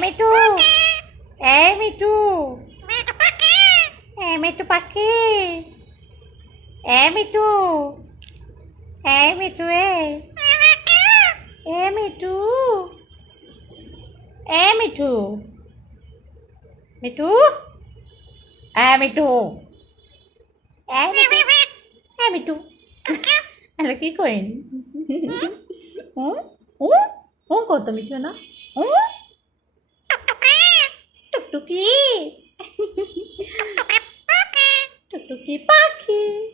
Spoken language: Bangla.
মিঠু, মিঠু, মিঠু পাখি, মিঠু, মিঠু, মিঠু, মিঠু, মিঠু, মিঠু, মিঠু, হ্যালো কি করেন? ও ও কত মিঠু না ও টুকটুকি টুকটুকি পাখি।